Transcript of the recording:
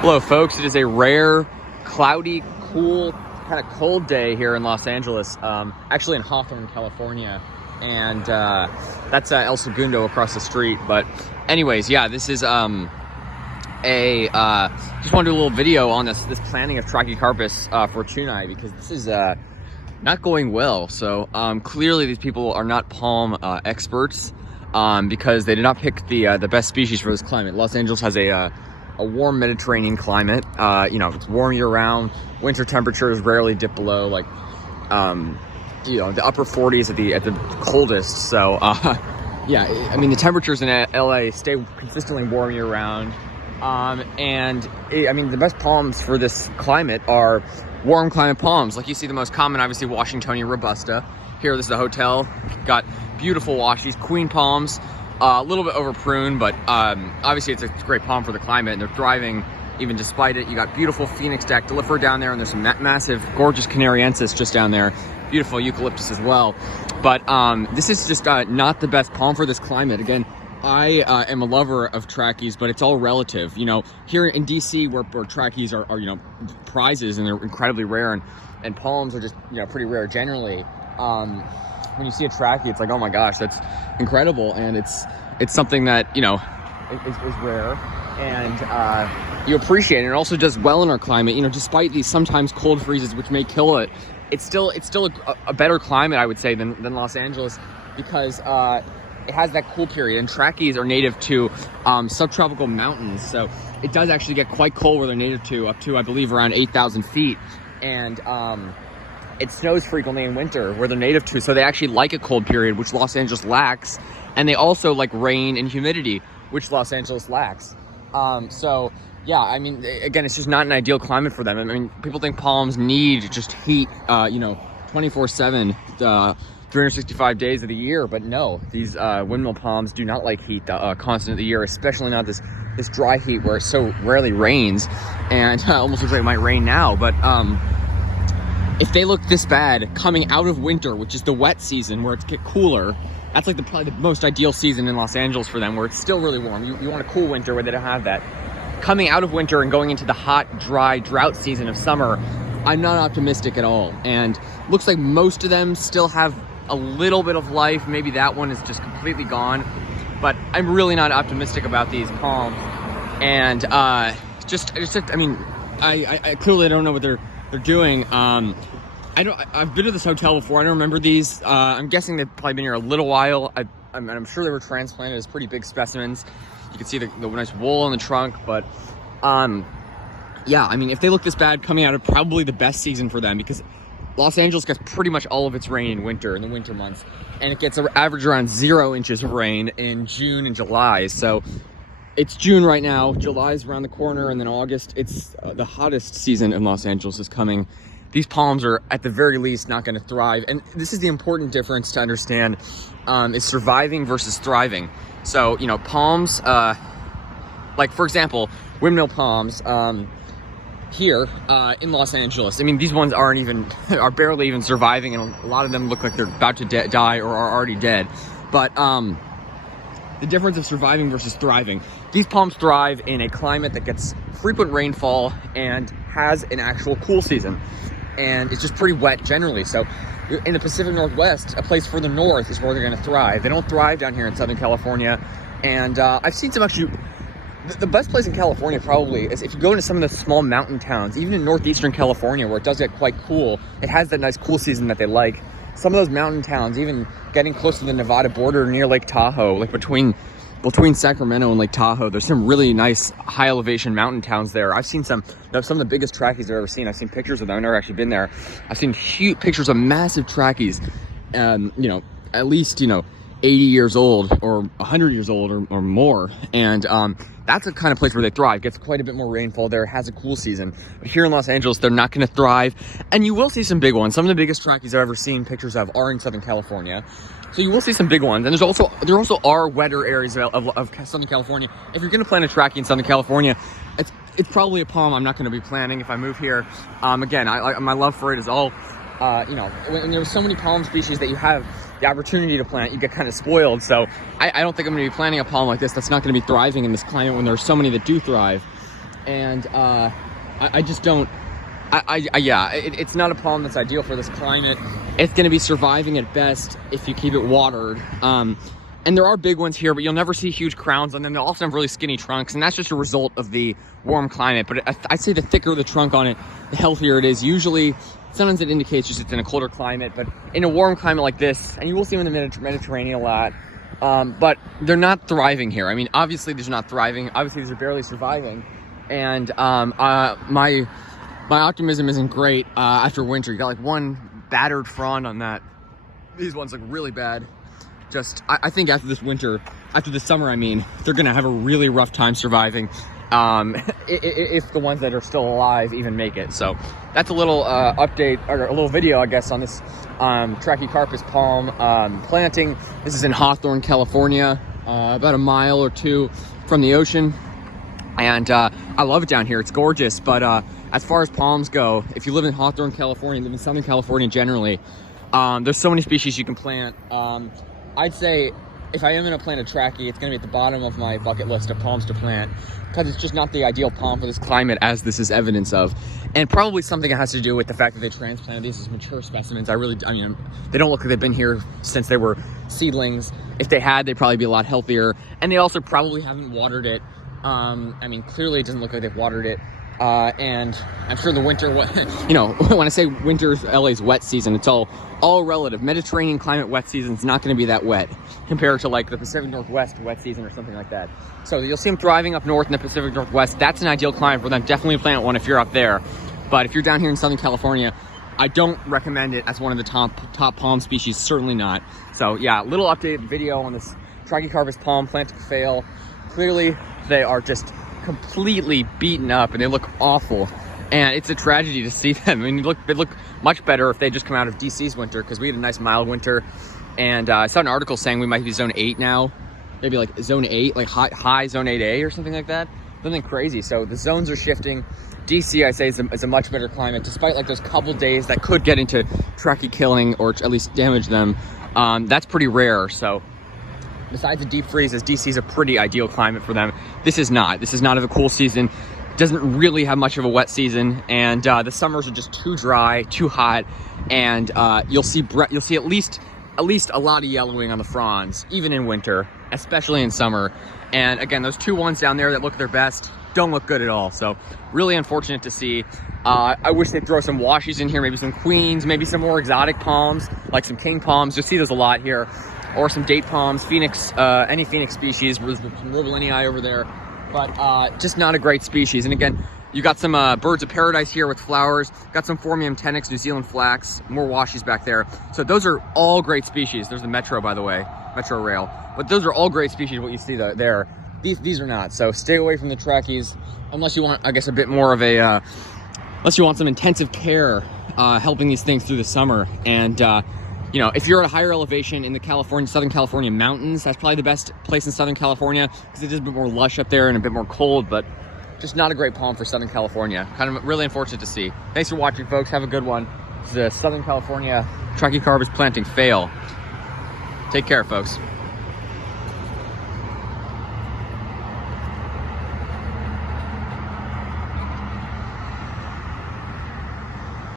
Hello folks, it is a rare, cloudy, cool, kind of cold day here in Los Angeles, actually in Hawthorne, California, and that's El Segundo across the street. But anyways, yeah, this is just want to do a little video on this planting of Trachycarpus fortunei, because this is not going well. So clearly these people are not palm experts, because they did not pick the best species for this climate. Los Angeles has a warm Mediterranean climate. It's warm year round. Winter temperatures rarely dip below the upper 40s at the coldest. So yeah, I mean the temperatures in LA stay consistently warm year round. The best palms for this climate are warm climate palms. Like you see the most common, obviously, Washingtonia robusta. Here, this is a hotel. Got beautiful washies, queen palms. A little bit over prune, but obviously it's a great palm for the climate, and they're thriving even despite it. You got beautiful Phoenix dactylifera down there, and there's some massive, gorgeous Canariensis just down there. Beautiful eucalyptus as well. But this is just not the best palm for this climate. Again, I am a lover of trackies, but it's all relative. Here in DC, where trackies are prizes, and they're incredibly rare, and palms are just pretty rare generally. When you see a trachy, it's like, oh my gosh, that's incredible, and it's something that is rare, and you appreciate it. And it also does well in our climate. Despite these sometimes cold freezes, which may kill it, it's still a better climate, I would say, than Los Angeles, because it has that cool period. And trackies are native to subtropical mountains, so it does actually get quite cold where they're native to, up to I believe around 8,000 feet, and it snows frequently in winter where they're native to, so they actually like a cold period, which Los Angeles lacks, and they also like rain and humidity, which Los Angeles lacks. So yeah, again, it's just not an ideal climate for them. People think palms need just heat, 24/7, 365 days of the year, but no, these windmill palms do not like heat constant of the year, especially not this dry heat where it so rarely rains, and almost looks like it might rain now. But if they look this bad coming out of winter, which is the wet season where it's get cooler, that's like probably the most ideal season in Los Angeles for them, where it's still really warm. You want a cool winter where they don't have that. Coming out of winter and going into the hot, dry, drought season of summer, I'm not optimistic at all. And looks like most of them still have a little bit of life. Maybe that one is just completely gone. But I'm really not optimistic about these palms. And I clearly don't know what they're doing. I've been to this hotel before. I don't remember these. I'm guessing they've probably been here a little while. I'm sure they were transplanted as pretty big specimens. You can see the nice wool on the trunk, but yeah, if they look this bad coming out of probably the best season for them, because Los Angeles gets pretty much all of its rain in winter, in the winter months, and it gets an average around 0 inches of rain in June and July. So it's June right now, July's around the corner, and then August, it's the hottest season in Los Angeles is coming. These palms are, at the very least, not going to thrive. And this is the important difference to understand, is surviving versus thriving. So, palms, like, for example, windmill palms, here in Los Angeles, these ones are barely even surviving, and a lot of them look like they're about to die or are already dead. But the difference of surviving versus thriving. These palms thrive in a climate that gets frequent rainfall and has an actual cool season. And it's just pretty wet generally. So in the Pacific Northwest, a place further north is where they're going to thrive. They don't thrive down here in Southern California. And I've seen some actually, the best place in California probably is if you go into some of the small mountain towns, even in northeastern California, where it does get quite cool. It has that nice cool season that they like. Some of those mountain towns, even getting close to the Nevada border near Lake Tahoe, like between Sacramento and Lake Tahoe, there's some really nice high elevation mountain towns there. I've seen some of the biggest trackies I've ever seen. I've seen pictures of them. I've never actually been there. I've seen huge pictures of massive trackies, at least 80 years old or 100 years old or more. And that's the kind of place where they thrive. Gets quite a bit more rainfall there, has a cool season. But here in Los Angeles, they're not going to thrive. And you will see some big ones. Some of the biggest trackies I've ever seen pictures of are in Southern California. So you will see some big ones. And there also are wetter areas of Southern California. If you're going to plant a trachy in Southern California, it's probably a palm I'm not going to be planting if I move here. Again, my love for it is all, when there's so many palm species that you have the opportunity to plant, you get kind of spoiled. So I don't think I'm going to be planting a palm like this that's not going to be thriving in this climate when there's so many that do thrive. And I just don't, yeah, it's not a palm that's ideal for this climate. It's going to be surviving at best if you keep it watered. And there are big ones here, but you'll never see huge crowns on them. They'll also have really skinny trunks, and that's just a result of the warm climate. But I'd say the thicker the trunk on it, the healthier it is. Usually, sometimes it indicates just it's in a colder climate, but in a warm climate like this, and you will see them in the Mediterranean a lot, but they're not thriving here. I mean, obviously these are not thriving. Obviously these are barely surviving. And my optimism isn't great after winter. You got like one battered frond on that. These ones look really bad. Just, I think after this winter, after the summer, I mean, they're gonna have a really rough time surviving, if the ones that are still alive even make it. So that's a little update, or a little video, I guess, on this Trachycarpus palm planting. This is in Hawthorne, California, about a mile or two from the ocean. And I love it down here. It's gorgeous. But as far as palms go, if you live in Hawthorne, California, live in Southern California generally, there's so many species you can plant. I'd say if I am going to plant a trachy, it's going to be at the bottom of my bucket list of palms to plant, because it's just not the ideal palm for this climate, as this is evidence of. And probably something that has to do with the fact that they transplanted these as mature specimens. I mean, they don't look like they've been here since they were seedlings. If they had, they'd probably be a lot healthier. And they also probably haven't watered it. I mean, clearly it doesn't look like they've watered it. And I'm sure the winter, you know, when I say winter's LA's wet season, it's all relative. Mediterranean climate wet season is not going to be that wet compared to like the Pacific Northwest wet season or something like that. So you'll see them thriving up north in the Pacific Northwest. That's an ideal climate for them. Definitely plant one if you're up there. But if you're down here in Southern California, I don't recommend it as one of the top palm species. Certainly not. So yeah, little updated video on this Trachycarpus palm planting fail. Clearly, they are just completely beaten up and they look awful, and it's a tragedy to see them. I mean, they look much better if they just come out of DC's winter, because we had a nice mild winter. And I saw an article saying we might be zone 8 now, maybe like zone 8, like high zone 8A or something like that, something crazy. So the zones are shifting. DC, I say, is a much better climate, despite like those couple days that could get into trachy killing or at least damage them. That's pretty rare. So besides the deep freezes, DC is a pretty ideal climate for them. This is not a cool season. Doesn't really have much of a wet season, and the summers are just too dry, too hot, and you'll see at least a lot of yellowing on the fronds, even in winter, especially in summer. And again, those two ones down there that look their best don't look good at all. So really unfortunate to see. I wish they'd throw some washies in here, maybe some queens, maybe some more exotic palms, like some king palms. You'll see those a lot here. Or some date palms, phoenix, any phoenix species. There's some Robelinii over there, but just not a great species. And again, you got some birds of paradise here with flowers. Got some Phormium tenax, New Zealand flax, more washies back there. So those are all great species. There's the Metro, by the way, Metro Rail. But those are all great species, what you see there. These are not. So stay away from the trackies, unless you want, I guess, a bit more of a, unless you want some intensive care helping these things through the summer. And you know, if you're at a higher elevation in the Southern California mountains, that's probably the best place in Southern California, because it is a bit more lush up there and a bit more cold, but just not a great palm for Southern California. Kind of really unfortunate to see. Thanks for watching, folks. Have a good one. This is the Southern California Trachycarpus planting fail. Take care, folks.